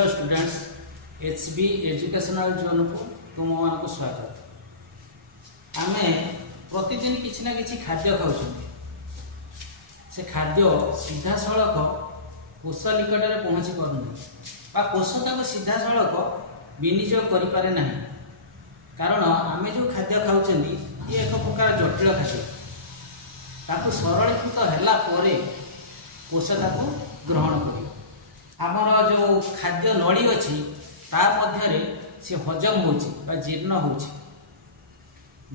Hello students, HB educational zone को तुम मान स्वागत। आम प्रतिदिन किसी ना कि खाद्य खाऊँ, से खाद्य सीधा सड़क कोष निकट में पहुँची पार कोष तक सीधा सड़क विनियोग करें ना, कारण आम जो खाद्य खाऊँ ये एक प्रकार जटिल खाद्य ताकू सरलीकृत है कोष ताकू ग्रहण कर आमर जो खाद्य नड़ी अच्छी तार मध्य से हजम हो जीर्ण हो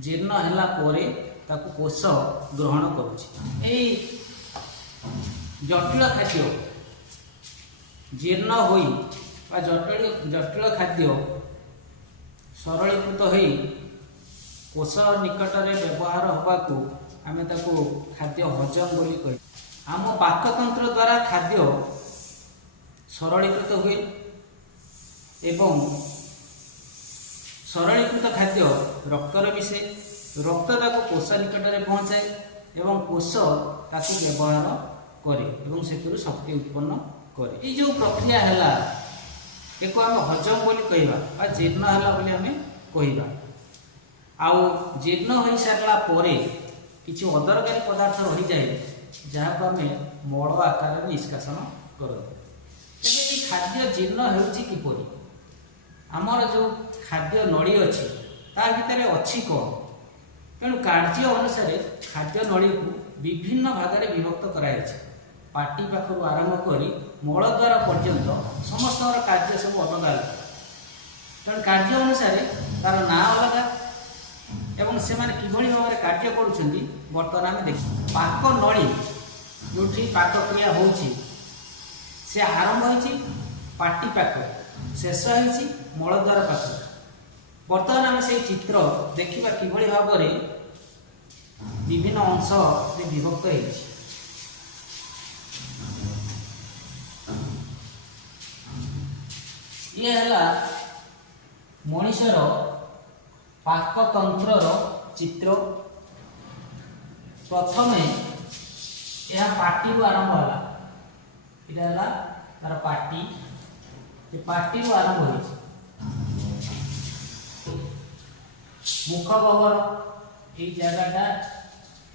जीर्ण है कोष ग्रहण कर जटिल खाद्य जीर्ण हो जटिल खाद्य सरलीकृत हो कोष निकट में व्यवहार होगा आम खाद्य हजम बोली कह आम पाकतंत्र द्वारा खाद्य सरलीकृत हुए एवं सरलीकृत खाद्य रक्तर मिसे रक्त ताको कोष निकट में पहुँचाए एवं कोष ताको व्यवहार करे एवं से शक्ति उत्पन्न करे। ये जो प्रक्रिया है एक आम हजम बोली कहवा जीर्ण है बोली आम कहवा आउ जीर्ण हो सारा किसी अदरकारी पदार्थ रही जाए जहाँ को आम मल आकार में निष्कासन कर खाद्य जीर्ण होपरि आमर जो खाद्य नड़ी अच्छी ता भीतर अच्छी कौन तेणु कार्य अनुसार खाद्य नड़ी को विभिन्न भाग में विभक्त कराई पाटी पाखु आरंभ कर मलद्वार पर्यंत समस्त कार्य सब अलग अलग तेणु कार्य अनुसार तार ना अलग एवं से किभली भाव में कार्य करुँच आम देख पाक नड़ी जो पाक क्रिया हो से आरंभ हो पाटी पाख शेष हो मलद्वार पाख बर्तमान आम से चित्र देखा किभली भाव में विभिन्न अंश विभक्त हो ये है मनीषर पाकतंत्र चित्र। प्रथम यह पाटी आरंभ है तार पाटी आरंभ हो मुख गह्वर ये जगटा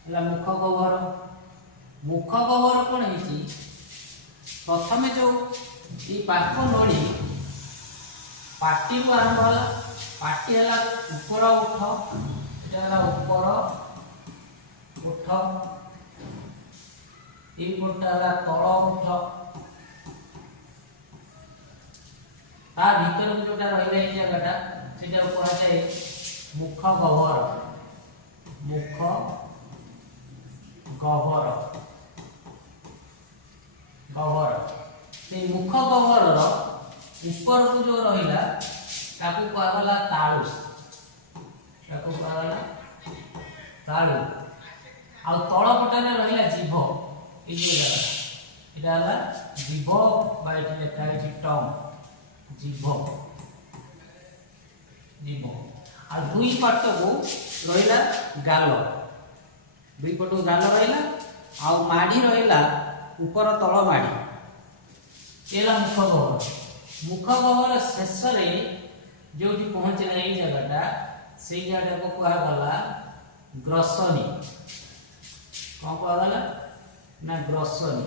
है मुख गह्वर कौन है प्रथम जो ये पाक नड़ी पाटी आरंभ है पाटी है ऊपर उठ ऊपर उठ ये गोटा है तल उठ तार भीतर जोटा रही जगटा से कहुए मुख गह्वर मुख गह्वर गह्वर से मुख गह्वर ऊपर को जो रहा कहगला तालु कहगला तालु आ तल पटे रहा जीभ ये जगह जीभ ये लिखा है टंग जीभ जीभ आ दुई पट को रहा गाल दुई पट को गाल रहा आ माड़ी रहा ऊपर तल माड़ी ये मुख गह्वर मुख गह्वर शेष जो पहुँचला ये जगटा से जगह को कहगला ग्रसनी कौन कहगला ना ग्रसनी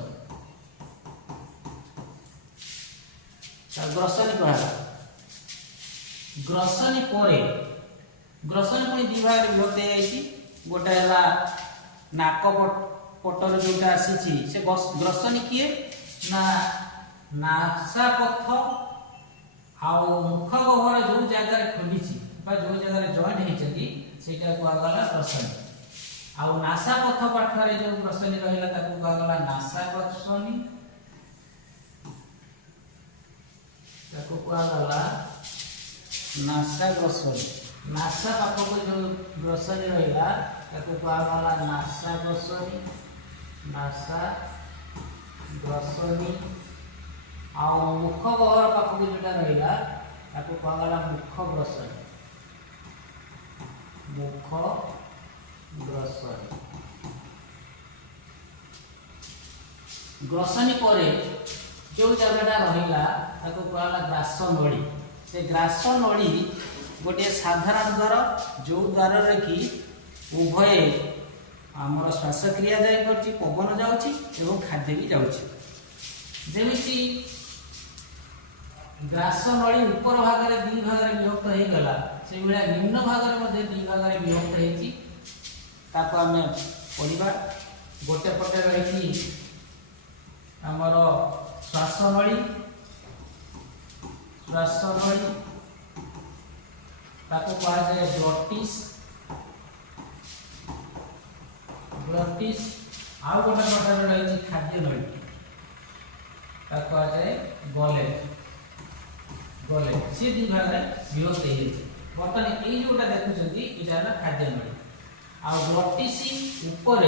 ग्रसनी कहला ग्रसनी पर ग्रसनी पुणी विभाग विभक्त हो गोटे है नाक पटर जोटा आसी से ग्रसनी किए ना नासा पथ आउ मुख गह्वर जो जगह खोली जो जगह जॉइंट होती से कहगला ग्रसनी आउ नासा पथ पाखरे जो ग्रसनी रहा कहगला नासा ग्रसनी कहगला नासा ग्रसनी नासा पाख को जो ग्रसनी रहा कहगला नासा ग्रसनी नासा ग्रसनी आउ मुख गह्वर पाख को जोटा रहा कहगला मुख ग्रसनी मुख ग्रसनी ग्रसनी पर जो जगहटा रहिला ताको कहला ग्रास नळी से ग्रास नळी गोटे साधारण द्वार जो द्वार रे कि उभय आमर श्वासक्रिया जाई परची पवन जाउची एवं खाद्य भी जाउची जेमिति ग्रास नळी ऊपर भाग रे दी भाग रे विभक्त हे गला से बेला निम्न भाग रे मध्ये दी भाग रे विभक्त हेची ताको हमें पढिबा गोटे पटे रही आमर श्वास नळी ताको कहा जाए ग्लटिस आउ गोटे प्रकार रही खाद्य नळी ताको कहा जाए गलेट सी दी भाग रे विभक्त हे बर्तमान ए जोटा देखुछंती इटा खाद्य नळी आ ग्लटिस ऊपर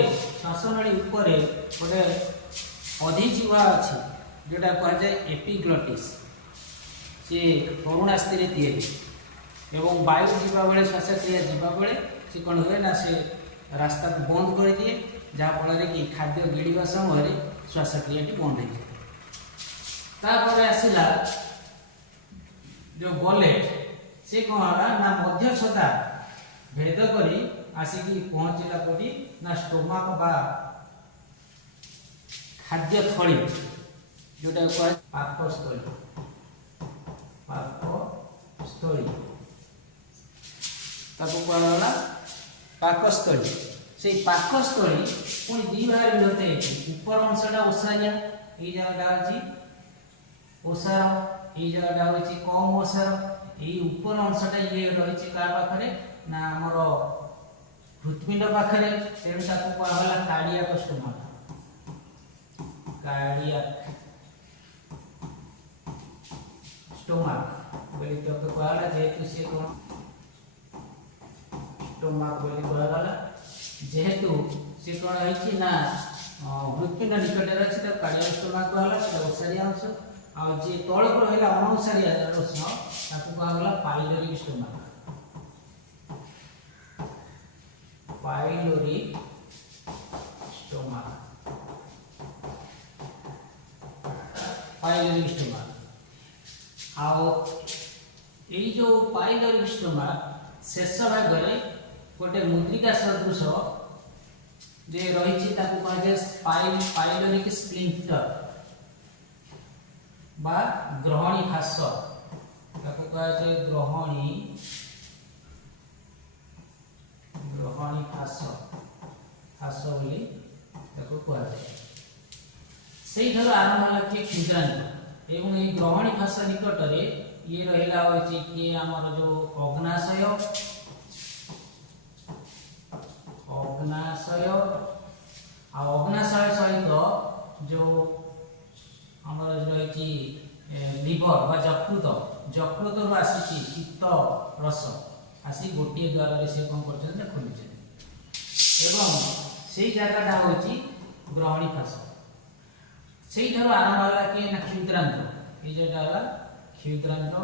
श्वास नळी ऊपर गोटे अधिजीवा अछि जोटा कहा जाए एपिग्लटिस से तरुणास्थि रे तैयारी एवं वायु जीवा बेले श्वासक्रिया जीवा बेले से कौन हुए ना से रास्ता को बंद कर दिए जहाँ फल कि खाद्य गिड़ा समय श्वासक्रिया बंद हो जाए आसला जो गलेट से कौन ना मध्यछता भेद करी आसिकी पहुँचला कोटी ना स्टोमाक बा खाद्य थली जोटा कह पाकस्थली ताको कहला पाकस्थली से पाकस्थली पुणी दी भाग विभक्त है ऊपर अंशटा ओसारिया ये जगहटा अछि ओसार ये जगहटा होछि कम ओसार ये ऊपर अंशटा ये रहिछि का पाखरे ना हमर हृत्पिंड पाखरे तेणु ताको कहला कार्डियाक स्टोमा कार्डियाक स्टोमाक बोली तो कहला जेहेतु से कोन स्टोमाक बोली कहला जेहेतु से कोन होइछि ना हृत्पिंड निकट रे अछि तो कार्डियाक स्टोमाक कहला से ओसारिया अंश आ जे तळ पर रहला अनओसारिया अंश ताको कहला पाइलोरिक स्टोमाक पाइलोरिक स्टोमाक आओ यही जो पाइलोरिक स्टोमाक शेष भाग में गोटे मुद्रिका सदृश जे रही पाइलोरिक स्प्लिंटर बा ग्रहणी फास ताको कहा जाए ग्रहणी फास बोली ताको कहा जाए से आरंभ है कि क्षुद्रांत एवं ये ग्रहणी फास निकट रे ये रहिला होछि कि हमर जो अग्नाशय सहित जो हमर रही लिवर बा जकृत रु आसी पित्त रस आसी गोटे द्वार रे से कोन करछन खोलिछन एवं सेही जगहटा होछि ग्रहणी फास से आरंभ है कि ना क्षुद्रांत ये जेटा क्षुद्रांत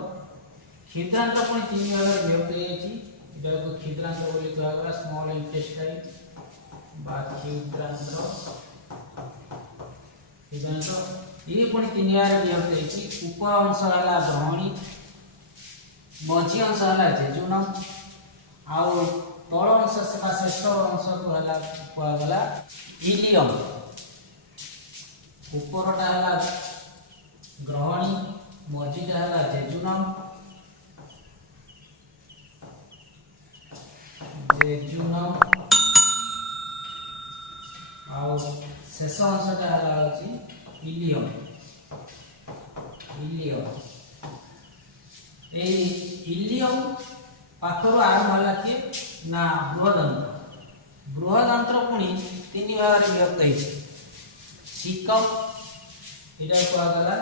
पुणी तीन भाग विभक्त हो क्षुद्रांत बोली कह स्मॉल इंटेस्टाइन बा क्षुद्रांत ये पुणी तीन भाग विभक्त ऊपर अंश है ग्रहणी मझी अंश है जेजुनम आउ तल अंश श्रेष्ठ अंश कहला इलियम ऊपरटा है ग्रहणी मझीटा है जेजुनम आउ शेष अंशटा है इलियम इलियम पाखर आरंभ है कि ना बृहदंत्र पुणी तीन भाग विभक्त है सिकम इटा कहगला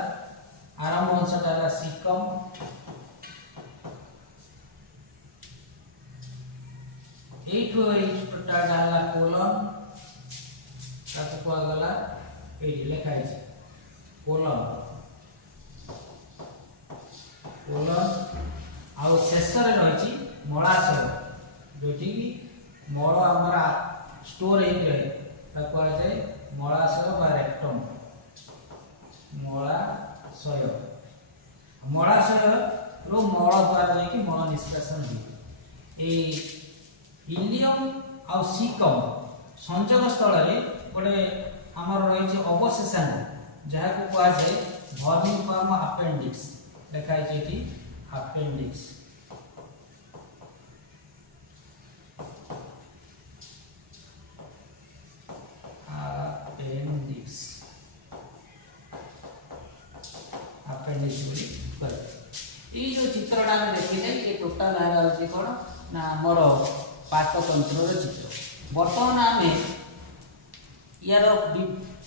आरंभ अंशटा है सिकम एटा है कोलन ताको कहगला एटी लिखा है कोलन आउ शेष रही मलाशय जो मल आमर स्टोर हो रहे कह जाए मलाशय बा रेक्टम मलाशय संजोग स्थल गोटे आमर रही अवशेषांग जहाँ को कहुए वर्मिफॉर्म अपेंडिक्स देखाई अपेंडिक्स जो चित्रटा देखिले ये टोटाल है कौन ना आमर पाकतंत्र चित्र बर्तमान आम यार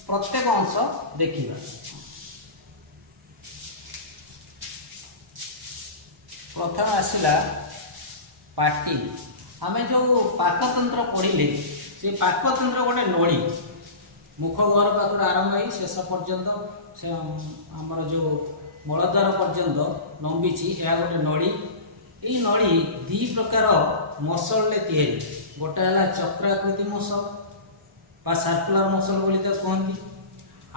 प्रत्येक अंश देखा प्रथम आसला पाटी आम जो पाकतंत्र पढ़ले से पाकतंत्र गोटे नड़ी मुख घर पाखर आरंभ हो शेष पर्यंत से आमर जो मलद्वार पर्यंत लंबी यह गोटे नड़ी ये नड़ी दी प्रकार मसल या गोटे है चक्राकृति मसल बा सर्कुलर मसल बोली तो कहती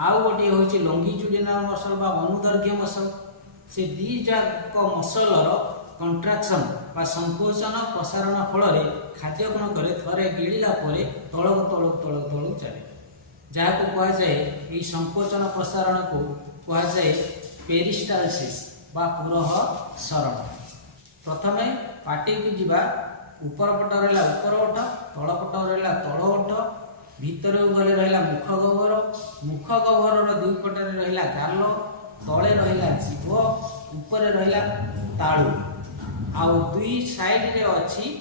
आउ गोटे हूँ लंगिट्यूडिनल मसल बा अनुदैर्घ्य मसल से दी जाक मसलर कंट्राक्शन बा संकोचन प्रसारण फल खाद्य कौन करे थरे गिड़िला तलक तलक तलक तलक चले जहाँ को कहुए ये संकोचन प्रसारण को कहुए पेरिस्टालसिस बा पुरह सरण प्रथम पार्टी को जीवा ऊपर पट रहा ऊपर ओठ तल पट रहा तल ओठ भितर गले रहा मुख गह्वर दुई पटे रहा गाल तले रहा जीभ ऊपर रहा तालु आउ दुई साइड रे अच्छी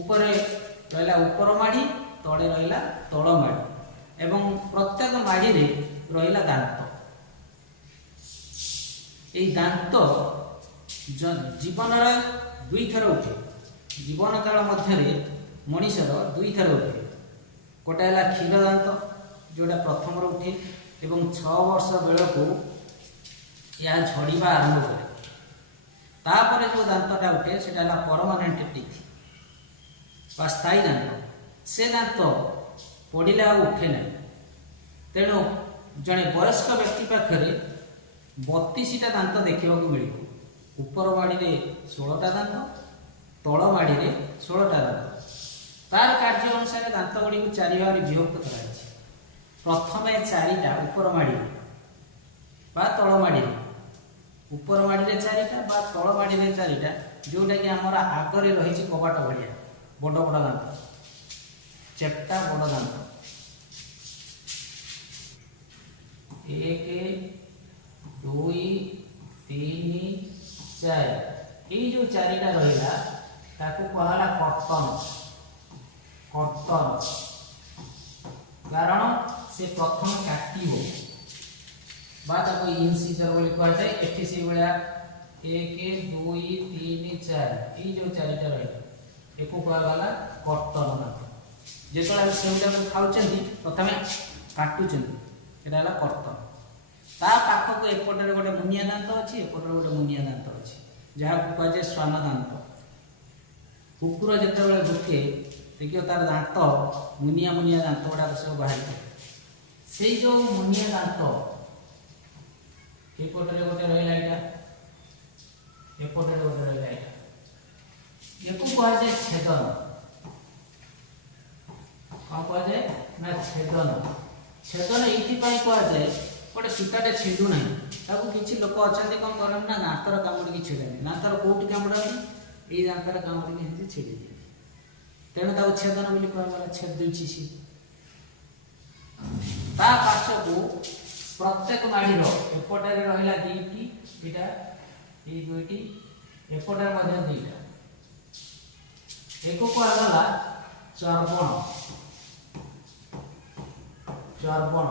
ऊपर रहा ऊपर माड़ी तले रहा तल माड़ी एवं प्रत्येक माड़ी रे रहा दांत ये दांत जीवन दुई थर उठे जीवन काल मध्य मनीषर दुई थर उठे गोटे है क्षीर दांत जोटा प्रथम उठे एवं 6 वर्ष बेल को यह झड़वा आरंभ करे तापर जो दांतटा उठे से परमानेंट टीथ बा स्थायी दांत से दांत पड़े उठे ना तेणु जड़े वयस्क व्यक्ति पाखे 32टा दांत देखा मिले ऊपर माड़ी 16टा दांत तल माड़ी 16टा दांत तार कार्य अनुसार दांत गुड़ी को 4 भाग विभक्त कर प्रथम 4टा ऊपर माड़ी बा तल माड़ी ऊपर माड़ी 4टा बा तल माड़ी 4टा जोटा कि आमर आगे रही कबाट भाया बड़ बड़ दांत चेप्टा बड़ दांत 1 2 3 4 ये जो 4टा रहा ताकू कहला कर्तन कर्तन कारण से प्रथम काटिब इनसिजर बोली कहुए एटी से भाया 1 2 3 4 ये जो 4टा रहा एक कहला कर्तन जो से खाऊँ प्रथम काटुं यहाँ कर्तन ता पाखक एपटे गोटे मुनिया दांत अच्छी एपटे गोटे मुनिया दांत अच्छी जहाँ को कहुए श्वान दांत कुकुर जिते भुके देखिए तार दांत मुनिया मुनिया दांत गुड़ाक सब बाहर से जो मुनिया दांत एपटे गोटे रहा यहाँ एपटे गोटे रहा यहाँ ये कहुए छेदन कौन कहुए ना छेदन छेदन ये कहुए गोटे सूताटे छिंडू ना किसी लोक अच्छा कौन कर ना दांतर कामुड़ी छिड़े दांतर कौटी कामुड़ी ये दांतर कामुड़ी छिड़ी दिए तेणु ताको छेदन बोली कहगला छेद सी पार्श्व को प्रत्येक माड़ीर एपटे रहा 2टी यहाँ ये 2टी एपटे 2टा एक कहगला चर्बण चर्बण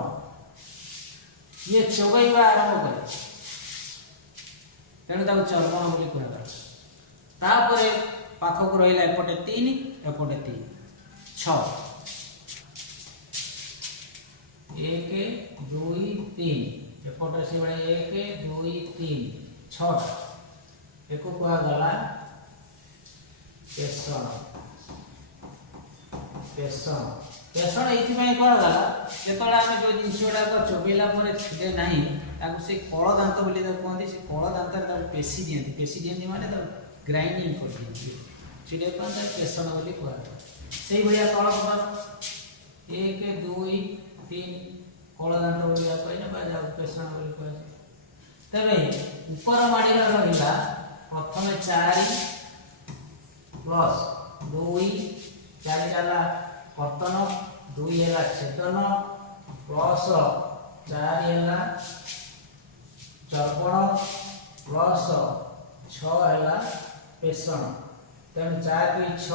ये चबईवा आरंभ करे तेणु चर्बण बोली कहगला तापर पाखक रहा एपटे 3 एपटे 3 6 1 2 3 एपटे से 1 2 3 6 एक कहगला पेषण पेषण पेषण ये कहगला जो आम जो जिन गुड़ाक चबेला छिड़े ना से कल दांत बोली कहते से कल दांत पेशी दिखती माने ग्राइंडिंग कर पेषण बोली कहगला से भाया तल पट 1 2 3 कल दांत बोलिया कहने बा पेषण बोली कह तबे ऊपर माड़ी रहिला प्रथम 4 प्लस 2 4 जाला कर्तन 2 हैला छेदन प्लस 4 हैला चर्पण प्लस 6 हैला पेषण तेणु 4 2 6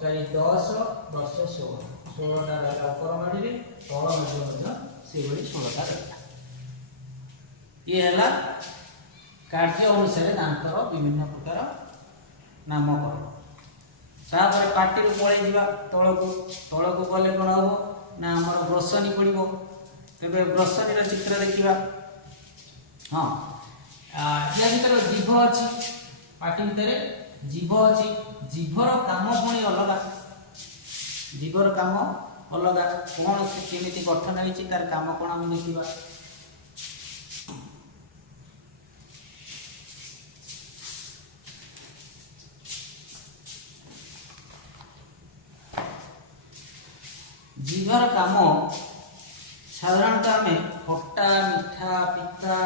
4 10 10 16 16टा रहा ऊपर माड़ी तल माड़ी से 16टा रहा ये है कार्य अनुसार दांतर विभिन्न प्रकार नामकरण तापर पार्टी पलि जा तलक गले कौन हम ना आम ग्रोसनी पड़ो तेरे ग्रोसनी चित्र देखा हाँ या भर जीभ अच्छी पार्टी भितर जीभ अच्छी जीभर काम पुणी अलग जीभर काम अलग कौन केमी गठन होती तार काम कौन आम देखा जीभर काम साधारणतः आम खट्टा मीठा पिता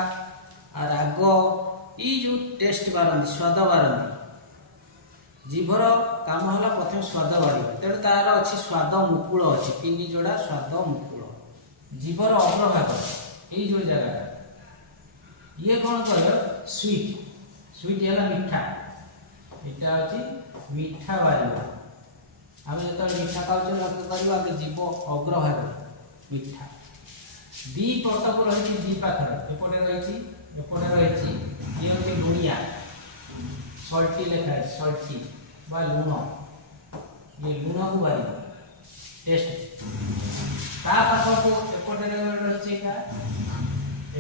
राग ये जो टेस्ट बारंती स्वाद बारंती जीभर काम है प्रथम स्वाद बारिबा तेणु तार अच्छी स्वाद मुकुल अच्छी 3 जोड़ा स्वाद मुकुल जीभर अग्रभाग ये जो जगह ये कौन कर स्वीट स्वीट है मीठा यहाँ हूँ मीठा बारिबा आम जो मीठा खाऊ लक्ष्य करवा जीव अग्रभाग मीठा दी पटक रही दी पाखर एपटे रही ये हूँ लुणिया सल्टी लेखा सल्टी बा लुण ये लुण को बारी टेस्ट पाखक एपटे रही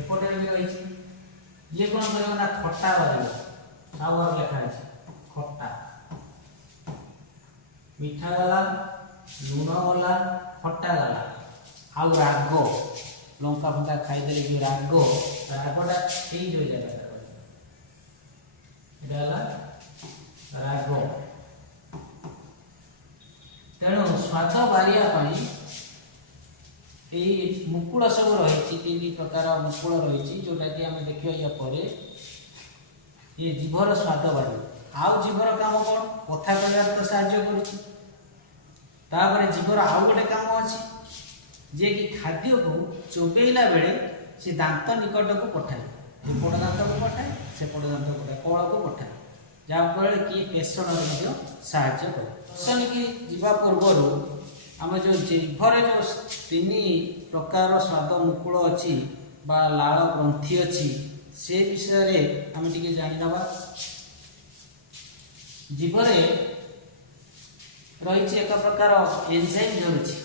एपटे रही ये कौन कर खट्टा बारी सावर लेखा खट्टा मीठा गला लुण गला खट्टा गला आउ राग लंका फंका खाईदे जो राग रागटा यही जो जगह राग तेणु स्वाद बारिया मुकुल सब रही 3 प्रकार मुकुल रही जोटा कि आम देखा या परे ये जीभर स्वाद बारी आउ जीभर काम कौन कथा कहबार तो साहाय्य कर जीभर आउ गोटे काम अच्छी जे कि खाद्य को चोबेला बेले से दांत निकट को पठाए एपट दांत को पठाए सेपट दांत को पठाए कल को पठाए जहाँफल कि पेषण साहाय्य करे पेषण की जीवा पूर्वर आम जो जीभर जो 3 प्रकार स्वाद मुकुल अच्छी बा लाल ग्रंथि अच्छी से विषय आम टे जाणीनवा जीवरे रही एक प्रकार एंजाइम झरुची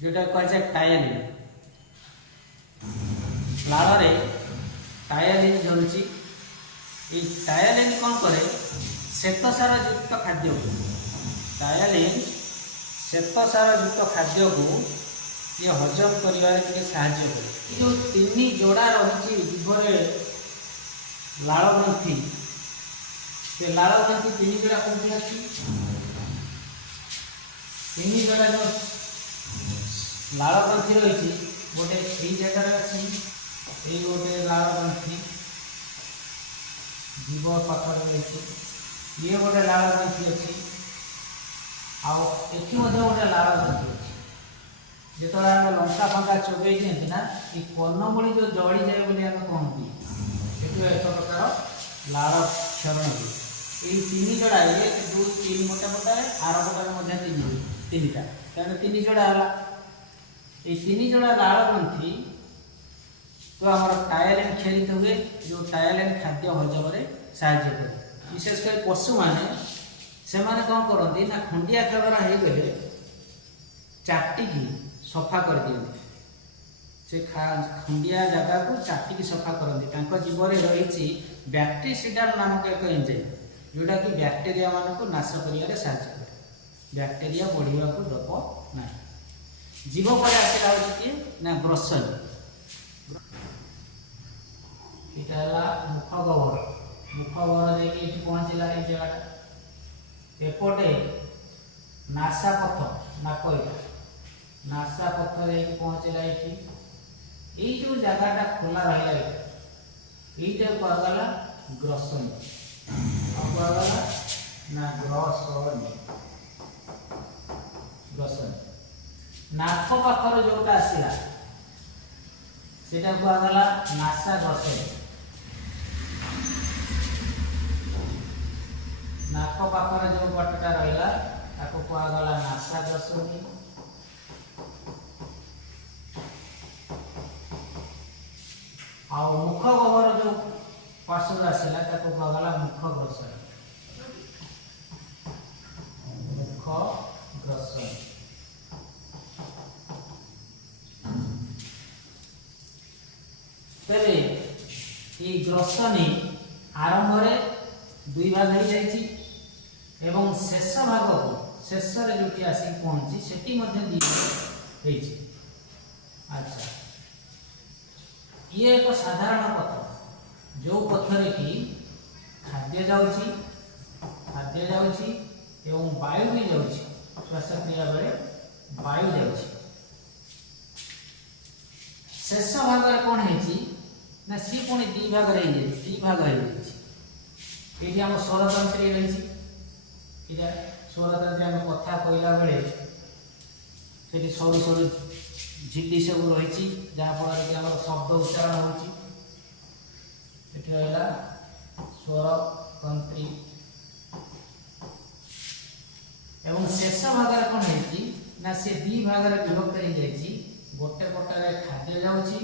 जोटा कह टायलिन लाल रे टायलिन झरुची ये टायलिन कौन करे श्वेतसार युक्त खाद्य को टायलिन श्वेतसार युक्त खाद्य को ये हजम कर साहाय्य करे जो 3 जोड़ा रही जीवरे लाल ग्रंथि से लाल ग्रंथि 3 जोड़ा कौन अच्छी 3 जोड़ा जो लाल ग्रंथि रही गोटे यही जगह अच्छी ये गोटे लाल ग्रंथि जीव पाखर रही ये गोटे लाल ग्रंथि अच्छी आठी गोटे लाल ग्रंथि अच्छी जो आम लंका फंका चोबे दिखती ना ये कर्णमूली जो जड़ी जाए बोली आम कहती से एक प्रकार लाल क्षरण हुए ये 3 जोड़ा 1 2 3 मोटा मोटा आर गोटे 3टा तेणु 3 जोड़ा है ये 3 जोड़ा लाल ग्रंथि तो आम टायलिन क्षरित हुए जो टायलिन खाद्य हजम में साहाय्य करे विशेषकर पशु मैंने से कौन करती ना खंडिया खाबार हो गले चाटिकी सफा कर दिखते से खंडिया जगह को चाटिकी सफा करती जीवन रही बैक्टीरिया नामक एक एंजाइम जोटा कि बैक्टेरिया मान को नाश कर साहाय्य करे बैक्टेरिया बढ़िया को दब ना जीव पर आसला किए ना ग्रोसरी यहाँ मुख गहर देखिए पहुँचला ये जगह एपटे नासा पथ नाक नासा पथ पहुँचला ये जो जगह खोला रहा ये कहगला ग्रसनी कहगला ना ग्रसनी ग्रसनी नाक पाखर जोटा आसला सेटा कहगला नासा ग्रसनी नाक पाखर जो पटटा रहा ताको कहगला नासा ग्रसनी आ मुख गहर जो पार्श्व आसला ताको कहगला मुख ग्रसनी मुख ग्रसनी तेरे ये ग्रसनी आरंभ में दुई भाग हो जाइए एवं शेष भाग को शेष रे जो आसिक पहुंची सेठी मध्य दुई भाग होइछि। अच्छा ये एक साधारण पथ जो पथरे कि खाद्य जाउछि एवं वायु भी जाउछि श्वास क्रिया बेले वायु जाउछि। शेष भाग रे कोन हेछि ना सी पुणी दी भाग रे दी भाग रे ये आम स्वरतंत्र रही स्वरतंत्र आम कथा कहला बेले से सरू सरू झिल्ली सब रही जहाँफल कि आम शब्द उच्चारण हो स्वरतंत्री एवं शेष भाग कौन है सी दी भाग विभक्त हो जाए गोटे पटे खाद्य जाऊँगी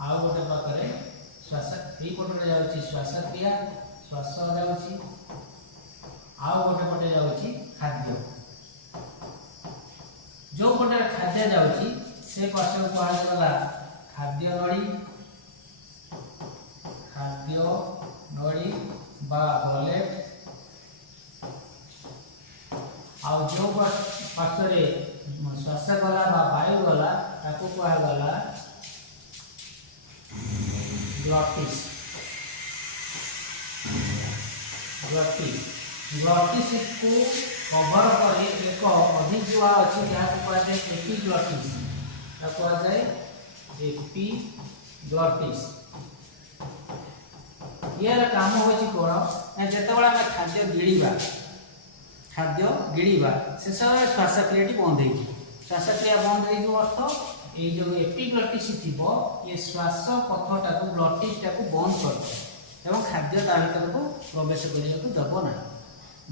आउ गोटे पाखे श्वास यही पटे जाऊँगी श्वास क्रिया श्वास जाऊँगी आउ गोटे पटे जाऊँगी खाद्य जो पटे खाद्य जाऊँगी से पार्श्व कहला खाद्य नड़ी बा गलेट आउ जो पार्श्व श्वास गला बा वायु गला ताको कहला ग्लॉटिस ग्लॉटिस को कवर कर एक अधिक जो अच्छी जहाँ कहुए एपिग्लॉटिस कहुए एपिग्लॉटिस यार काम हो कौन जिते आम खाद्य गिड़ा से समय श्वास क्रिया बंद हो श्वास क्रिया बंद हो अर्थ ये जो एपिग्लॉटिस थी ये श्वास पथटा को ग्लॉटिस टाको बंद कर एवं खाद्य ता भर को प्रवेश करने को देव ना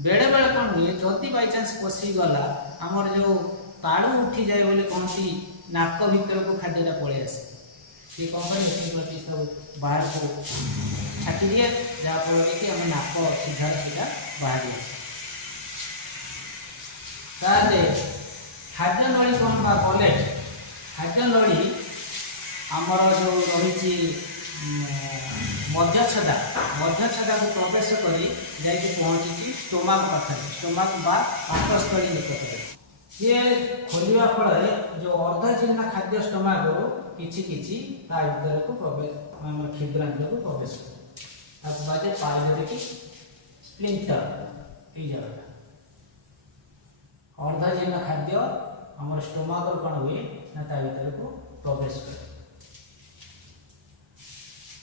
बेले बेले कौन हुए जदि बाई चान्स पशिगला आमर जो तालू उठी जाए बोले कहती नाक भीतर को खाद्यटा पलि आसे सी कौन कर एपिग्लॉटिस बाहर को छाटी दिए जहाँफल कि आम नाक सीधा सीधा बाहर खाद्य नली कौन बा गलेट खाद्य नली आमर जो रही मध्यछदा को प्रवेश करी जाइए पहुँची स्टोमाक पाखे स्टोमाक बा पाकस्थली निकट सी खोलिया फल जो अर्धजीर्ण खाद्य स्टोमाक किछि भर को प्रवेश क्षुद्रांत को प्रवेश करे पाइलोरिक स्प्लिंटर ये जगह अर्धजीर्ण खाद्य आम स्टोमाक कौन हुए ना ता भर को प्रवेश करे।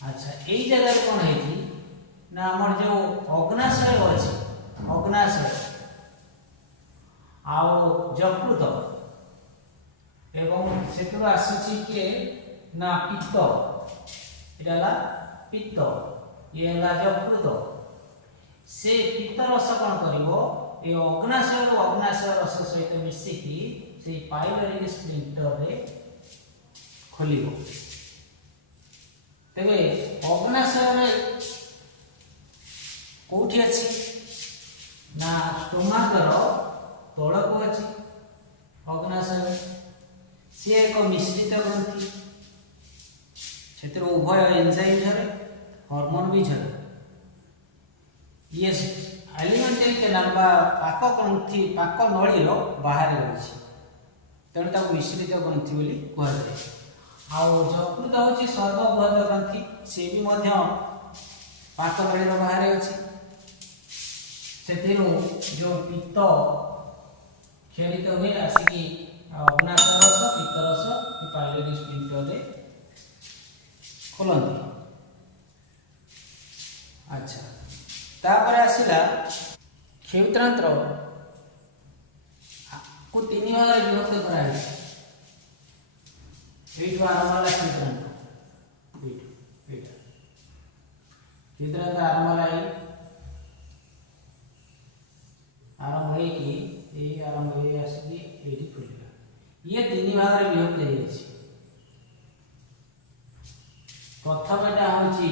अच्छा यही जगह कौन है ना आमर जो अग्नाशय अच्छे अग्नाशय आउ यकृत एवं से आसूची किए ना पित्त यहाँ पित्त ये यकृत से पित्त रस कौन कर ये अग्नाशय रस सहित मिसिकी से पाइलोरिक स्प्लिंटर रे खोल तेरे अग्नाशय कौटी अच्छी ना स्टोमाकर तल को अच्छी अग्नाशय सी एक मिश्रित ग्रंथि से उभय एंजाइम झरे हार्मोन भी झरे ये एलिमेंटरी कैनाल पाक ग्रंथि पाक नली बाहर रही तेणु मिश्रित ग्रंथि बोली कहुए आउ यकृत हूँ सर्वबृहत ग्रंथि सी भी पाक नली बाहर अच्छी से जो पित्त क्षरित हुए आसिकी अग्नाशय रस पित्त रस पाइलोरी स्फिंक्टर खोलती। अच्छा तापर आसला क्षुद्रांत्र को तीन भाग विभक्त कराई आरंभ है क्षुद्रांत्र क्षुद्रांत्र आरंभ है आरंभ है कि आरंभ है आसिकी एठी खोलिला ये तीन भाग विभक्त है। प्रथम एटा होची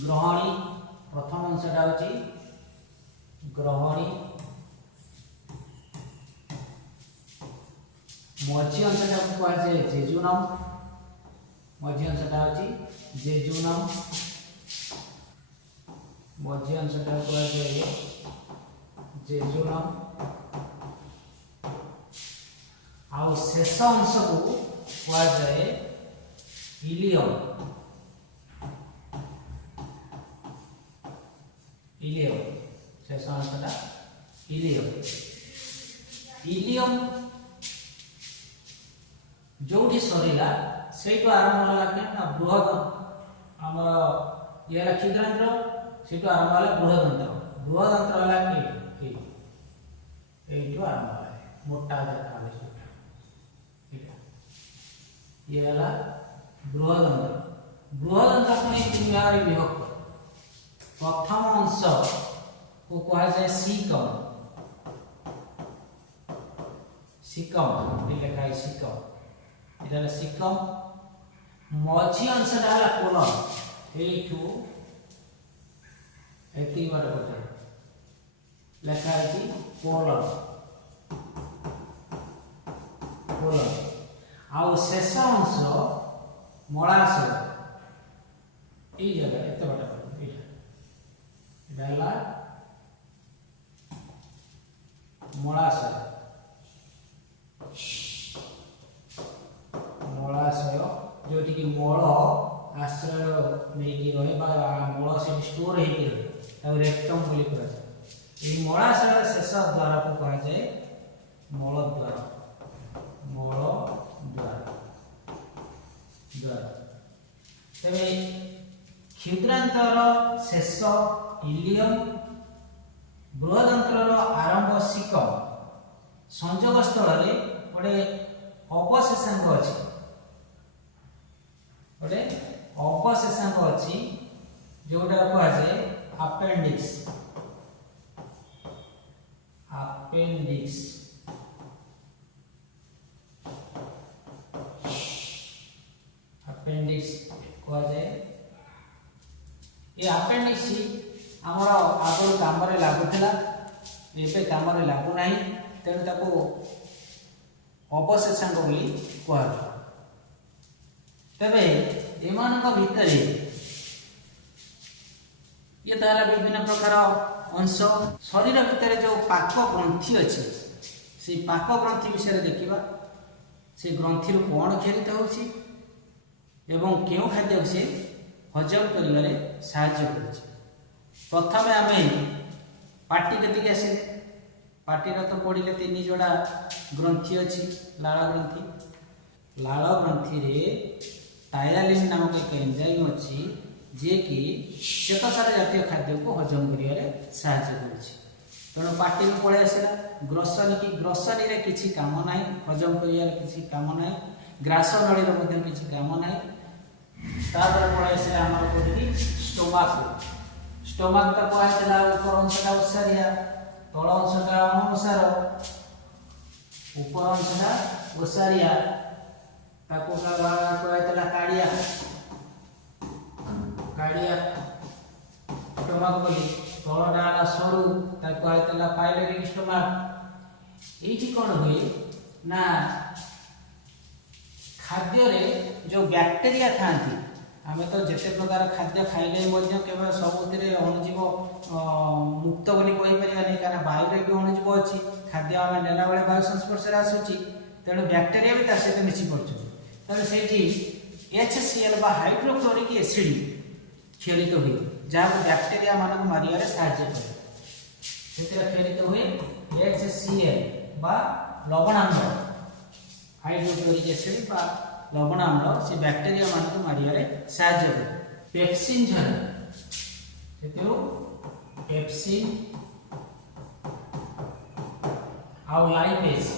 ग्रहणी प्रथम अंशटा होची ग्रहणी मझी अंशटा को आजे जेजुनम मझी अंशटा होची जेजुनम मझी अंशटा को आजे जेजुनम आउ शेष अंश को आजे इलियम इलियम शेष अंशटा इलियम इलियम जोठी सरीला सेटु आरंभ होला के ना बृहद हमर येला क्षुद्रांत्र सेटु आरंभ होला बृहदंत्र बृहदंत्र होला के एटु आरंभ होला मोटा देखा बेटा येला बृहदंत्र बृहदंत्र को तीन भाग विभक्त। प्रथम अंश को कहा जाए सीकम सीकम लिखा है सीकम इधर सीकम मझी अंश डाला कोलन एठू एती बार कोटा लिखा है जी कोलन कोलन आउ शेष अंश मलाशय ई जगह एते बाटा डाला मलाशय मलाशय जो मल आश्रय नहीं रहे मल से स्टोर हो रेक्टम बोली कह मलाशय शेष द्वार को कह जाए मल द्वार मल द्वार द्वार तेरे क्षुद्रांतर शेष इलियम बृहदंत्र आरंभ सीकम संयोग स्थल गोटे अवशेषांक अच्छी गोटे अवशेषांक अच्छी जोटा कह जाए अपेंडिक्स अपेंडिक्स अपेंडिक्स कह जाए ये अपेंडिक्स आमर आगु काम लगुला एवं काम लगुना तेणु ताको अवशेषांक बोली कह तेरे एमान भितर ये तो विभिन्न प्रकार अंश शरीर भितर जो पाक ग्रंथि अच्छे से पाक ग्रंथि विषय देखा से ग्रंथि कौन क्षरित होची एवं क्यों खाद्य से हजम करिवारे साहाय्य करुछि। प्रथम आम पार्टी कतिक आसे पार्टीर तो पड़े तीन जोड़ा ग्रंथि अच्छी लाल ग्रंथि रे टायलिन नामक एक एंजाइम अच्छी जे कि श्वेतसार जातीय खाद्य को हजम करिवारे साहाय्य करुछि। तेणु पार्टी में पड़े आसला ग्रसनी की ग्रसनी रे किछि काम नाही हजम करिवारे किछि काम नाही ग्रास नळी रे मध्ये किछि काम नाही तापर पड़े आसला हमर कोठी स्टोमाक स्टोमाक तो कहला ऊपर अंशटा ओसारिया तल अंशटा अनुसार ऊपर अंशटा ओसारिया ताको कहला काड़िया काड़िया स्टोमाक बोली तलटा सरू ताको कहला पाइलोरिक स्टोमाक। एठी कोन होई ना खाद्य रे जो बैक्टीरिया थांती आम तो जिते प्रकार खाद्य खाइले केवल सबुति अणुजीव मुक्त बोली कहीपर कारण वायु भी अणुजीव अच्छी खाद्य आम नेला बेले वायु संस्पर्श आसूची तेणु बैक्टेरिया भी सहित मिसी पड़े तेणु से HCl हाइड्रोक्लोरिक एसिड क्षरित हुए जहाँ बैक्टेरिया मानक मारे साहय करे क्षरित हुए HCl लवणाम्ल हाइड्रोक्लोरिक एसिड बा लवणाम्ल से बैक्टेरिया मान को मारिया रे सहायता करे पेप्सिन झरे सेतु पेप्सिन आउ लाइपेज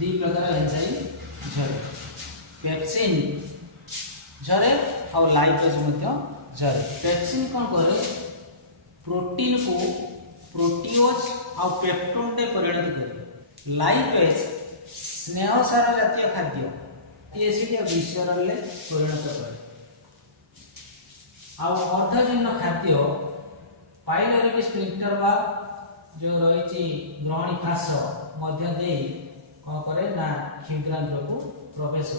दी प्रकार एंजाइम झरे पेप्सिन झरे आउ लाइपेज मध्य झरे पेप्सिन कोन करे प्रोटीन को प्रोटीओज आउ पेप्टोन रे परिणत करे लाइपेज स्नेहसार जातीय खाद्य एसिड या विषरल ले परिणत करे आउ अर्धजन्य खाद्य पाइलोरिक स्फिंक्टर बा जो रही ग्रहणी फास मध्य दे कौन करे ना क्षुद्रांत्र को प्रवेश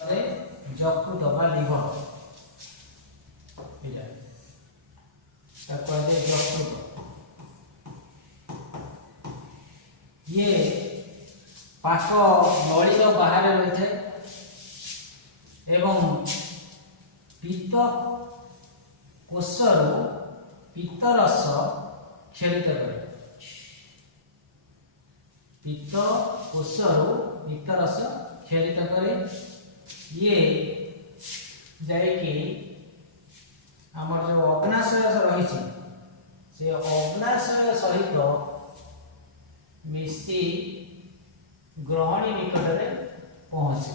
करे यकृत बा लिवर यकृत ये पाक नली बाहर रही है एवं पित्त कोषर पित्तरस क्षरित करे पित्त कोषर पित्तरस क्षरित करे ये जाइए आमर जो अग्नाशय रही से अग्नाशय सहित मिसी ग्रहणी निकट में पहुंचे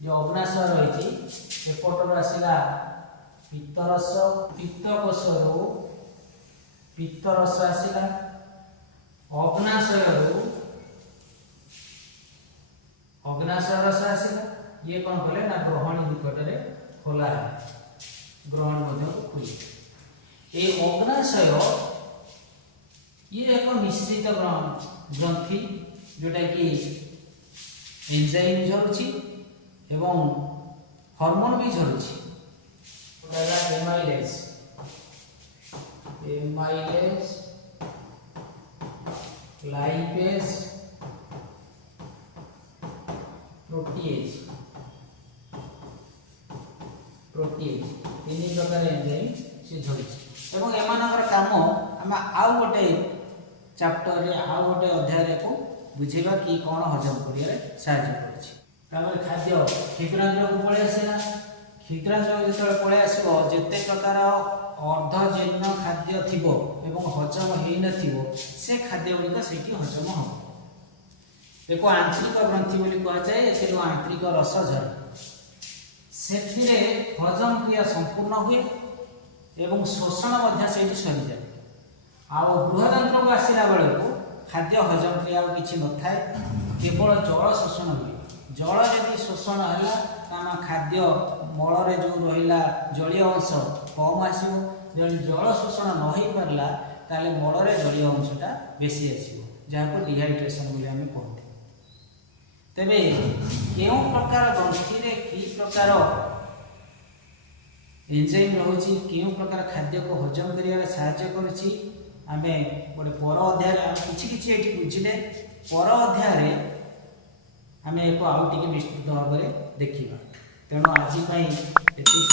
जो अग्नाशय रही एपटर आसला पित्तरस पित्तकोषर पित्तरस आसला अग्नाशय रस आसला ये कौन कले ना ग्रहणी निकट में खोला ग्रहण मध्य खुले ये अग्नाशय ये एक निश्चित ग्रंथि जोटा कि एंजाइम झरुची एवं हार्मोन भी झरुची एमाइलेज लाइपेज प्रोटीएज तीन प्रकार एंजाइम से झरुची एवं एमानकर काम आम आउ गोटे चैप्टर रे आउ गोटे अध्याय को बुझेगा कि कौन हजम करिया साहाय्य करुछि खाद्य क्षुद्रांत्र को पड़े आसला क्षुद्रांत्र जो पड़े आसो जिते प्रकार अर्धजन्य खाद्य थिबो एवं हजम हेई नथिबो से खाद्य गुड़िक सेठी हजम हम एको आंतरिक ग्रंथि बोली कहा जाए एथिरो आंतरिक रस झरे सेथिरे हजम क्रिया संपूर्ण हुए एवं शोषण मध्य सेठी सरी जाए आ बृहदांत्र को आसला बेले को खाद्य हजम क्रिया किछि न थाए केवल जल शोषण हुए जल यदि शोषण है खाद्य मल रे जो रहिला जलीय अंश कम आसो जल शोषण न हो पारला ताले मल रे जलीय अंशटा बेसी आसो जहाँ को डिहाइड्रेशन बोली आम कहते तेरे केउ प्रकार ग्रंथि रे कि प्रकार एंजाइम रहुची केउ प्रकार खाद्य को हजम करिया सहायता करुची आमे गोटे पर अध्याय किछि किछि एठी बुझिले पर अध्याय रे आमे एको आउ टिके विस्तृत भाव में देखिबा तेणु आज